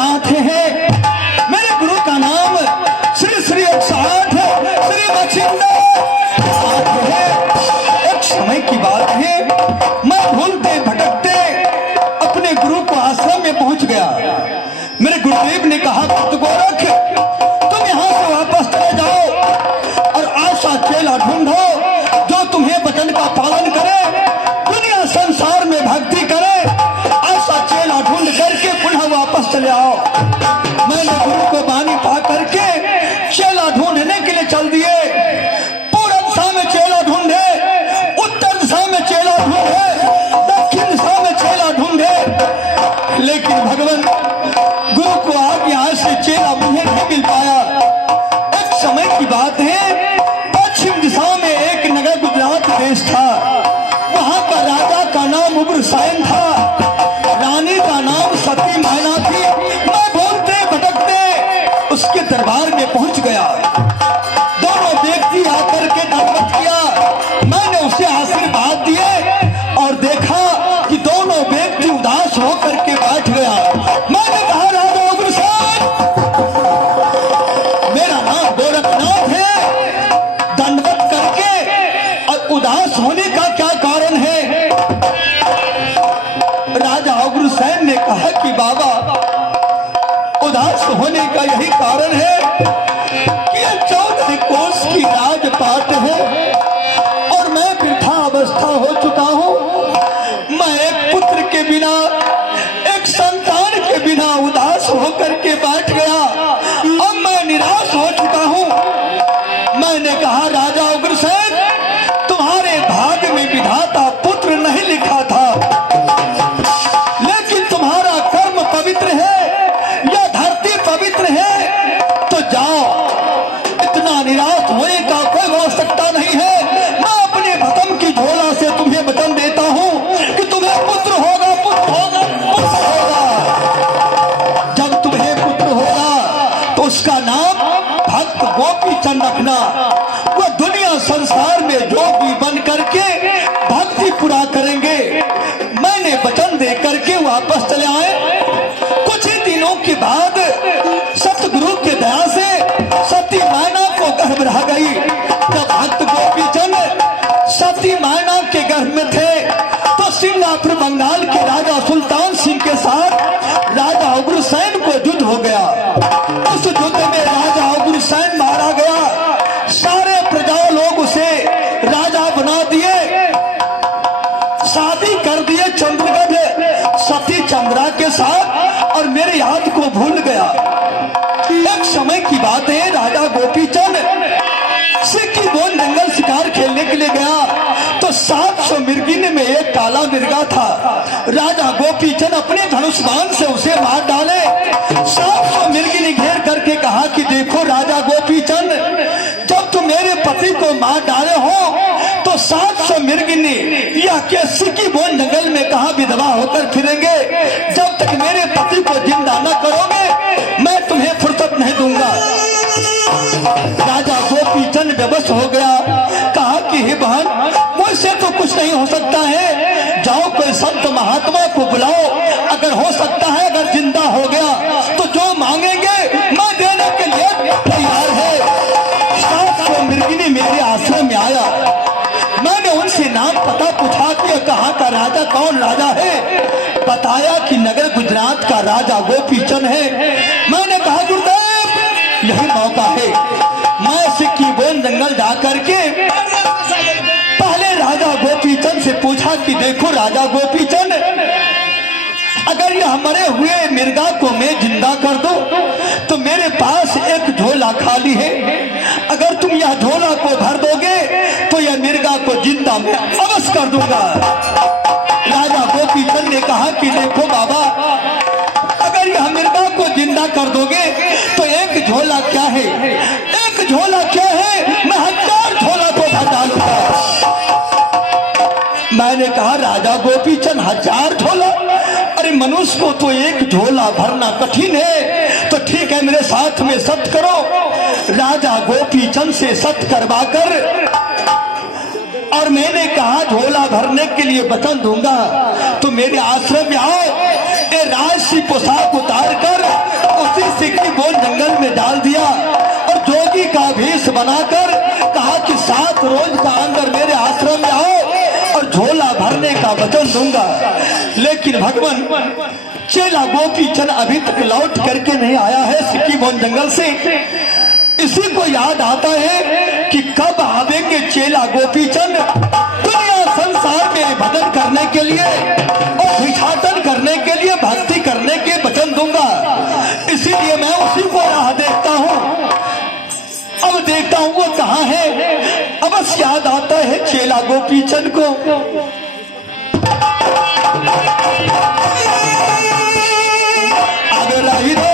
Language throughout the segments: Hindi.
नाथ है। मेरे गुरु का नाम श्री श्री 108 श्री बछिंद्र है। एक समय की बात है, मैं भूलते भटकते अपने गुरु को आश्रम में पहुंच गया। मेरे गुरुदेव ने कहा, भक्त गोरख तुम यहाँ से वापस चले जाओ और ऐसा चेला ढूंढो जो तुम्हें वचन का पालन करे, दुनिया संसार में भक्ति करे। ऐसा चेला ढूंढ करके पुनः वापस चले आओ। मैंने गुरु को बानी पा करके चेला ढूंढने के लिए चल दिए। पूर्व दिशा में चेला ढूंढे, उत्तर दिशा में चेला ढूंढे, दक्षिण दिशा में चेला ढूंढे, लेकिन भगवान गुरु को आगे यहाँ से चेला मुझे नहीं मिल पाया। एक समय की बात है, पश्चिम दिशा में एक नगर गुजरात देश था। वहां का राजा का नाम उग्रसेन था, रानी का नाम सती मैना थी। मैं बोलते भटकते उसके दरबार में पहुंच गया। दोनों व्यक्ति आकर के दंडवत किया। मैंने उसे आशीर्वाद दिए और देखा कि दोनों व्यक्ति उदास होकर के बैठ गया। मैंने कहा, राजा उग्रसेन, मेरा नाम गोरखनाथ है, दंडवत करके और उदास होने का क्या कारण है? राजा उग्रसेन ने कहा कि बाबा, उदास होने का यही कारण है कि 14 कोस की राजपाट है और मैं वृद्धा अवस्था हो चुका हूं। मैं एक पुत्र के बिना, एक संतान के बिना उदास होकर के बैठ गया। अब मैं निराश हो चुका हूं। मैंने कहा, राजा उग्रसेन, तुम्हारे भाग्य में विधाता पुत्र नहीं लिखा था, लेकिन तुम्हारा कर्म पवित्र है या धरती पवित्र है, तो जाओ। इतना निराश होने का कोई आवश्यकता नहीं है। मैं अपने भतम की झोला से तुम्हें वचन देता हूं कि तुम्हें पुत्र होगा, पुत्र होगा, पुत्र होगा। जब तुम्हें पुत्र होगा तो उसका नाम भक्त गोपी चंद रखना। वह दुनिया संसार में जोगी बन करके भक्ति पूरा करेंगे। मैंने वचन दे करके वापस चले आए। कुछ ही दिनों के बाद सतगुरु के दया से सती मैना को गर्भ रह गई। जब भक्त गोपी चंद सती मैना के गर्भ में थे तो सिंगापुर बंगाल के राजा सुल्तान सिंह के साथ राजा उग्रसेन को युद्ध हो गया। उस युद्ध में राजा उग्रसेन मारा गया। सारे प्रजा लोग उसे राजा बना दिए, शादी कर दिए चंद्रगढ़ सती चंद्रा के साथ, और मेरे याद को भूल गया। एक समय की बात है, राजा गोपी चंद सिक्की बोन जंगल शिकार खेलने के लिए गया तो 700 मिर्गिन में एक काला मिर्गा था। राजा गोपी चंद अपने धनुष बाण से उसे मार डाले। 700 मिर्गिन घेर करके कहा कि देखो राजा गोपी चंद, जब तुम मेरे पति को मार डाले हो तो 700 मिर्गिनी या के सिक्की बोन जंगल में कहा विधवा होकर फिरेंगे। जब तक मेरे पति को जिंदा न करोगे मैं तुम्हें फुर्सत नहीं दूंगा। राजा गोपी चंद बेबस हो गया। कहा कि हे बहन, मुझसे तो कुछ नहीं हो सकता है, जाओ कोई संत महात्मा को बुलाओ, अगर हो सकता है, अगर जिंदा हो गया तो जो मांगेंगे मैं देने के लिए तैयार है। 700 मिर्गिनी मेरे आश्रम में आया। मैंने उनसे नाम पता पूछा कि कहाँ का राजा, कौन राजा है? बताया कि नगर गुजरात का राजा गोपी चंद है। मैंने कहा, गुरुदेव यही मौका है, मैं सिक्की बोन जंगल जाकर के पहले राजा गोपी चंद से पूछा कि देखो राजा गोपी चंद, अगर यह मरे हुए मिर्गा को मैं जिंदा कर दूं तो मेरे पास एक झोला खाली है। अगर तुम यह झोला को भर दोगे तो यह मिर्गा को जिंदा मैं अवश्य कर दूंगा। राजा गोपी चंद ने कहा कि देखो बाबा, अगर यह मिर्गा को जिंदा कर दोगे तो एक झोला क्या है, एक झोला क्या है, मैं 1000 झोला को भर डालूंगा। मैंने कहा, राजा गोपी चंद 1000 झोला? अरे मनुष्य को तो एक झोला भरना कठिन है। तो ठीक है, मेरे साथ में सत्य करो। राजा गोपी चंद से सत्य करवाकर और मैंने कहा झोला भरने के लिए वचन दूंगा तो मेरे आश्रम में आओ। ये राजसी पोशाक उतार कर बनाकर कहा कि 7 रोज का अंदर मेरे आश्रम में आओ और झोला भरने का वचन दूंगा। लेकिन भगवान चेला गोपी चंद अभी तक लौट करके नहीं आया है सिक्की वन जंगल से। इसी को याद आता है कि कब आवेंगे चेला गोपी चंद, दुनिया संसार में भजन करने के लिए और भिक्षाटन करने के लिए, भक्ति करने के वचन दूंगा। इसीलिए मैं उसी को राह देखता हूँ। अब देखता हूँ वो कहाँ है। अवश्य याद आता है चेला गोपी चंद को। अगर आई रे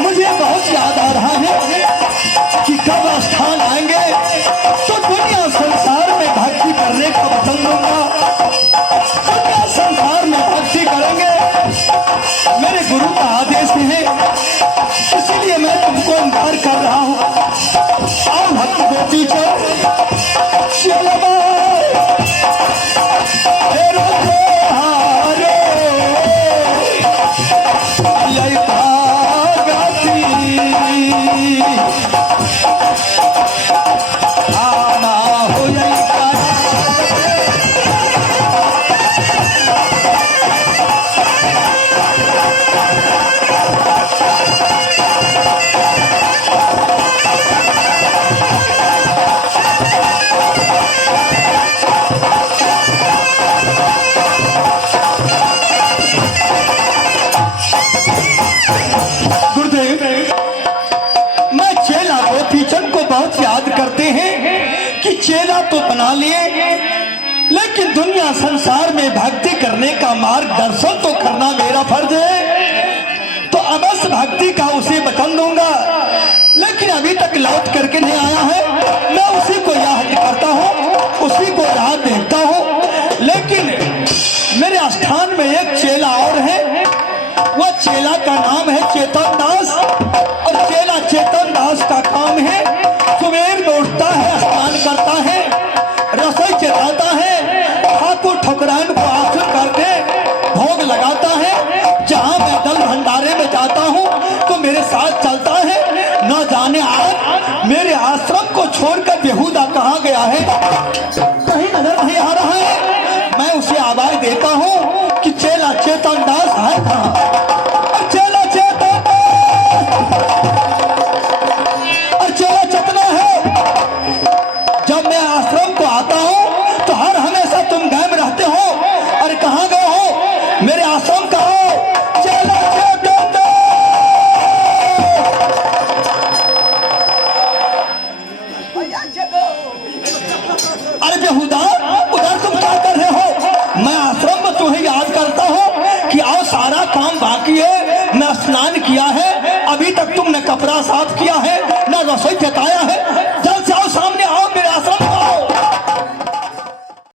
मुझे बहुत याद आ रहा है कि कब स्थान आएंगे तो दुनिया संसार में भक्ति करने का वचन दूंगा। दुनिया संसार में भक्ति करेंगे, मेरे गुरु का आदेश है, इसीलिए मैं तुमको इनकार कर रहा हूँ। आओ भक्त गोपी तो बना लिए, लेकिन दुनिया संसार में भक्ति करने का मार्गदर्शन तो करना मेरा फर्ज है। तो अवश्य भक्ति का उसे वचन दूंगा, लेकिन अभी तक लौट करके नहीं आया है। मैं उसी को याद करता हूँ, उसी को राह देखता हूँ। लेकिन मेरे स्थान में एक चेला और है, वह चेला का नाम है चेतन दास। और चेला चेतन दास का काम है सुबह में उठता है, स्नान करता है, रसोई चलाता है, ठाकुर ठकुराइन को आसन करके भोग लगाता है। जहाँ मैं दल भंडारे में जाता हूँ तो मेरे साथ चलता है। न जाने आज मेरे आश्रम को छोड़कर बेहुदा कहाँ गया है, कहीं नजर नहीं आ रहा है। मैं उसे आवाज देता हूँ कि चेला चेतन दास है कहाँ? और चेला चेतन दास, और चेला चेतना है। जब मैं आश्रम को आता हूँ तो हर हमेशा तुम गायब रहते हो। अरे कहाँ गए हो? मेरे आश्रम का हो। चेला चेतन दास, अरे बेहुदा उधर तुम क्या कर रहे हो? मैं आश्रम में तुम्हें याद करता हूँ कि आओ, सारा काम बाकी है। मैं स्नान किया है, अभी तक तुमने कपड़ा साफ किया है, न रसोई